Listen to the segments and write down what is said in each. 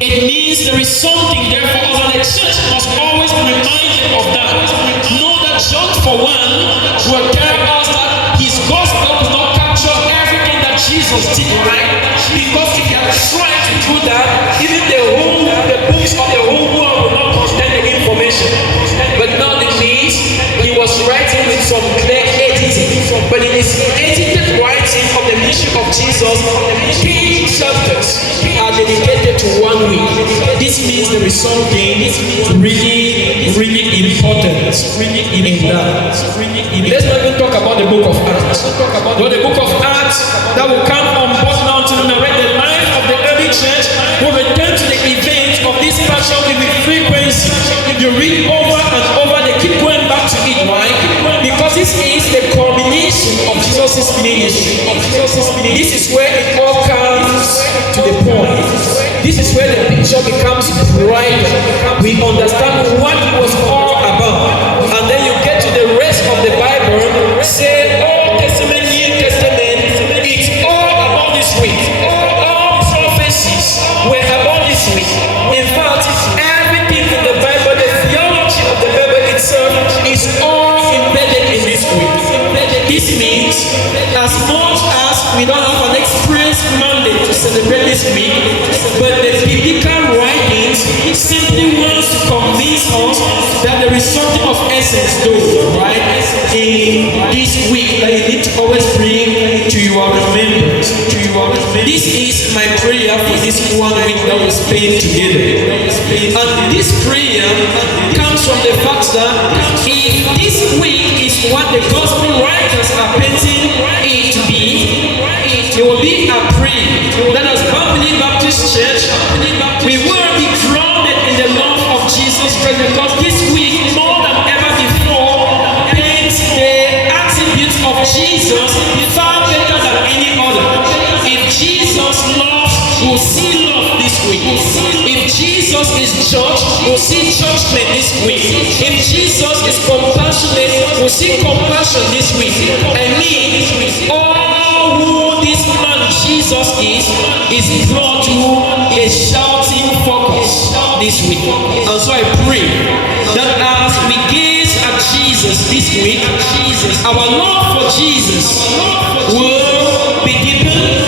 It means there is something there for us, and the church must always be reminded of that. Know that John, for one, will tell us that his gospel does not capture everything that Jesus did, right? Because if you are trying to do that, even the books of the whole world will not contain the information. But now it means he was writing with some clear editing. But in his edited writing of the mission of Jesus, 10 chapters are dedicated to 1 week. This means there is something really, really important in that. Let's not even talk about the book of Acts. But the book of Acts that will come on board now to narrate the life of the early church will return to the events of this passion with frequency. You read over and over, they keep going back to it. Why? Because this is the culmination of Jesus' ministry. This is where it all comes to the point. This is where the picture becomes brighter. We understand what it was all about. And then you get to the rest of the Bible, say Old Testament, New Testament, it's all about this week. All prophecies were about this week. In fact, everything in the Bible, the theology of the Bible itself is all embedded in this week. This means as much as we don't have an express mandate to celebrate this week, but the biblical writings simply wants to convince us that there is something of essence though, right, in this week that you need to always bring to your remembrance. This is my prayer for this 1 week that we spend together. And this prayer comes from the fact that if this week is what the gospel writers are painting it to be, it will be a prayer that as Bambini Baptist Church, we will be grounded in the love of Jesus Christ, because this week, more than ever before, paints the attributes of Jesus far better than any other. If Jesus loves, we'll see love this week. If Jesus is church, we'll see churchmen this week. If Jesus is compassionate, we'll see compassion this week. I mean, all who this man Jesus is brought to a shouting focus this week. And so I pray that as we gaze at Jesus this week, our love for Jesus will be deepened.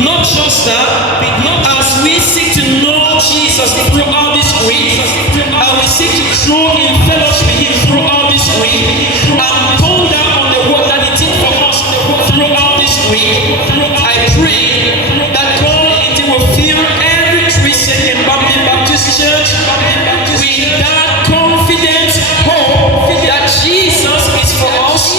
Not just that, as we seek to know Jesus throughout this week, and we seek to grow in fellowship with Him throughout this week, and ponder on the word that He did for us throughout this week, I pray that God indeed will fill every Christian in Bambini Baptist Church with that confident hope that Jesus is for us,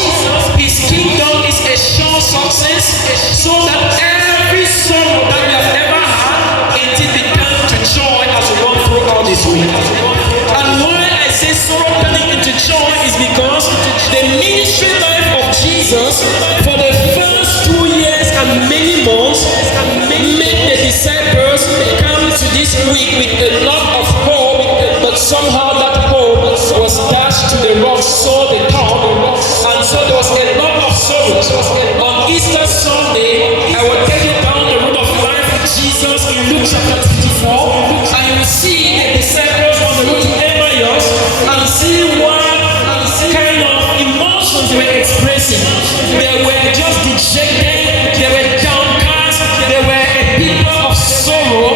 His kingdom is a sure success, so that every sorrow that we have ever had indeed becomes to joy as we run throughout this week. And why I say sorrow turning into joy is because the ministry life of Jesus for the first 2 years and many months made the disciples come to this week with a lot of hope, but somehow that hope was dashed to the rocks, so they thought, and so there was a lot of sorrow. On Easter Sunday, I will take you down the road of life with Jesus in Luke chapter 54, and you will see the disciples on the road to Emmaus and see what kind of emotions they were expressing. They were just dejected, they were downcast, they were a people of sorrow,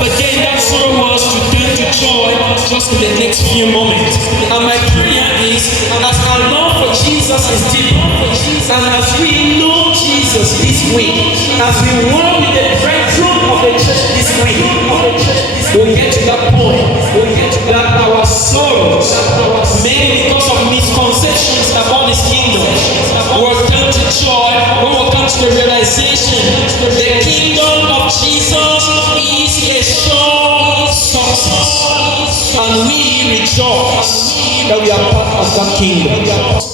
but then that sorrow was to turn to joy just in the next few moments. And my prayer is, as our love for Jesus is deep, and as we know Jesus this week, as we walk with the breakthrough of the church this week, we'll get to that point, that our sorrows, maybe because of misconceptions about this kingdom, will turn to joy when we come to the realization the kingdom of Jesus is a sure success, and we rejoice that we are part of that kingdom.